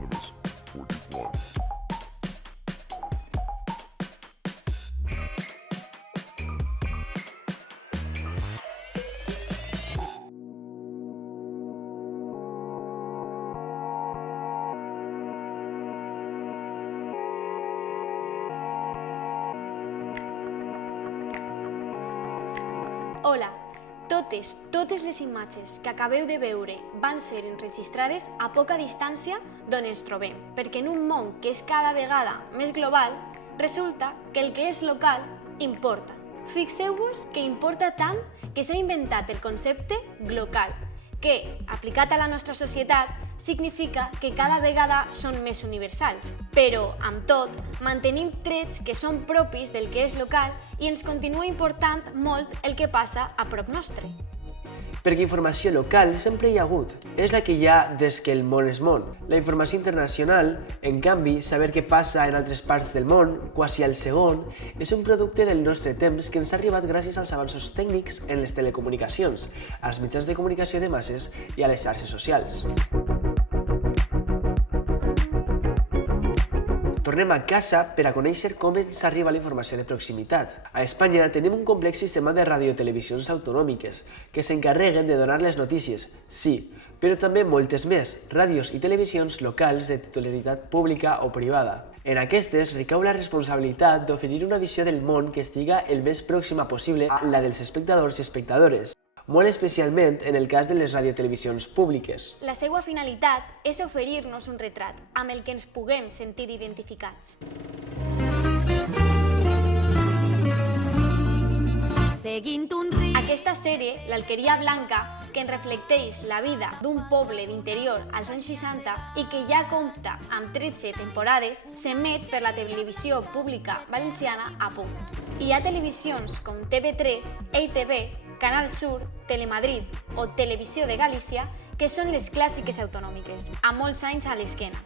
Anonymous 41. Hola, totes les imatges que acabeu de veure van ser enregistrades a poca distància d'on ens trobem, perquè en un món que és cada vegada més global, resulta que el que és local importa. Fixeu-vos que importa tant que s'ha inventat el concepte glocal, que, aplicat a la nostra societat, significa que cada vegada són més universals. Però, amb tot, mantenim trets que són propis del que és local i ens continua important molt el que passa a prop nostre. Perquè informació local sempre hi ha hagut. És la que hi ha des que el món és món. La informació internacional, en canvi, saber què passa en altres parts del món, quasi al segon, és un producte del nostre temps que ens ha arribat gràcies als avanços tècnics en les telecomunicacions, als mitjans de comunicació de masses i a les xarxes socials. Tornem a casa per a conèixer com ens arriba la informació de proximitat. A Espanya tenim un complex sistema de radiotelevisions autonòmiques que s'encarreguen de donar les notícies, sí, però també moltes més, ràdios i televisions locals de titularitat pública o privada. En aquestes recau la responsabilitat d'oferir una visió del món que estiga el més pròxima possible a la dels espectadors i espectadores, molt especialment en el cas de les radiotelevisions públiques. La seva finalitat és oferir-nos un retrat amb el que ens puguem sentir identificats. Aquesta sèrie, l'Alqueria Blanca, que ens reflecteix la vida d'un poble d'interior als anys 60 i que ja compta amb 13 temporades, s'emet per la televisió pública valenciana a Punt. Hi ha televisions com TV3, EITV, Canal Sur, Telemadrid o Televisió de Galícia, que són les clàssiques autonòmiques, amb molts anys a l'esquena.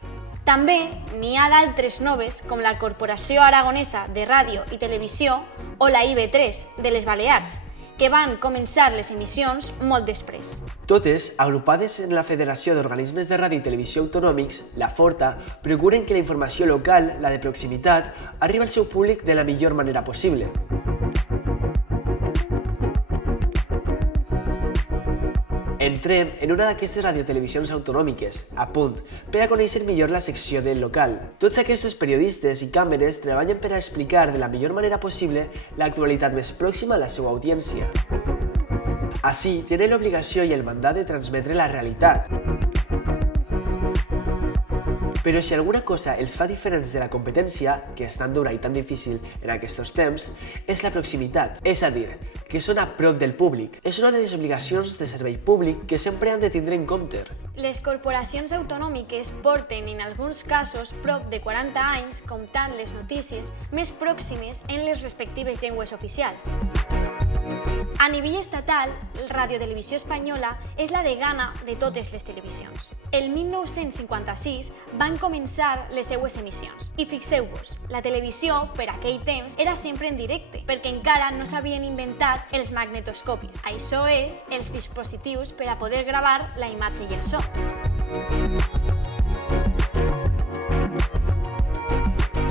També n'hi ha d'altres noves, com la Corporació Aragonesa de Ràdio i Televisió o la IB3 de les Balears, que van començar les emissions molt després. Totes, agrupades en la Federació d'Organismes de Ràdio i Televisió Autonòmics, la Forta, procuren que la informació local, la de proximitat, arribi al seu públic de la millor manera possible. Entrem en una d'aquestes radiotelevisions autonòmiques, a Punt, per a conèixer millor la secció del local. Tots aquests periodistes i càmeres treballen per a explicar de la millor manera possible l'actualitat més pròxima a la seva audiència. Així, tenen l'obligació i el mandat de transmetre la realitat. Però si alguna cosa els fa diferents de la competència, que és tan dura i tan difícil en aquests temps, és la proximitat, és a dir, que són a prop del públic. És una de les obligacions de servei públic que sempre han de tindre en compte. Les corporacions autonòmiques porten en alguns casos prop de 40 anys comptant les notícies més pròximes en les respectives llengües oficials. A nivell estatal, Radiotelevisió Espanyola és la degana de totes les televisions. El 1956 van començar les seues emissions. I fixeu-vos, la televisió, per aquell temps, era sempre en directe, perquè encara no s'havien inventat els magnetoscopis. Això és, els dispositius per a poder gravar la imatge i el so.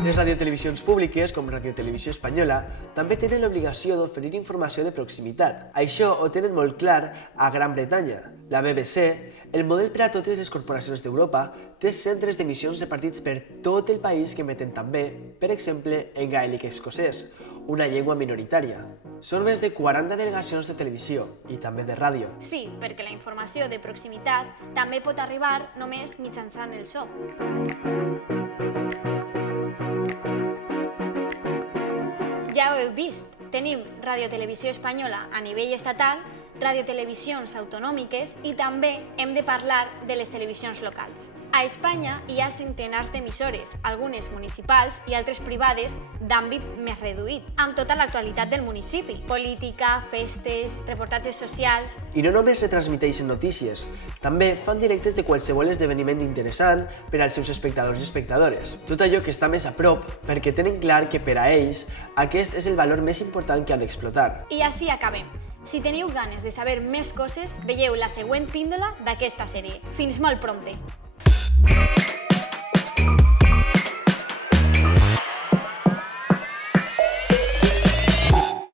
Les radiotelevisions públiques, com Radiotelevisió Espanyola, també tenen l'obligació d'oferir informació de proximitat. Això ho tenen molt clar a Gran Bretanya. La BBC, el model per a totes les corporacions d'Europa, té centres d'emissions repartits per tot el país que emeten també, per exemple, en gaèlic escocès, una llengua minoritària. Són més de 40 delegacions de televisió i també de ràdio. Sí, perquè la informació de proximitat també pot arribar només mitjançant el so. Ja ho heu vist, tenim Radiotelevisió Espanyola a nivell estatal, radiotelevisions autonòmiques i també hem de parlar de les televisions locals. A Espanya hi ha centenars d'emissores, algunes municipals i altres privades d'àmbit més reduït, amb tota l'actualitat del municipi. Política, festes, reportatges socials... I no només retransmiteixen notícies, també fan directes de qualsevol esdeveniment interessant per als seus espectadors i espectadores. Tot allò que està més a prop, perquè tenen clar que per a ells aquest és el valor més important que han d'explotar. I així acabem. Si teniu ganes de saber més coses, veieu la següent píndola d'aquesta sèrie. Fins molt prompte!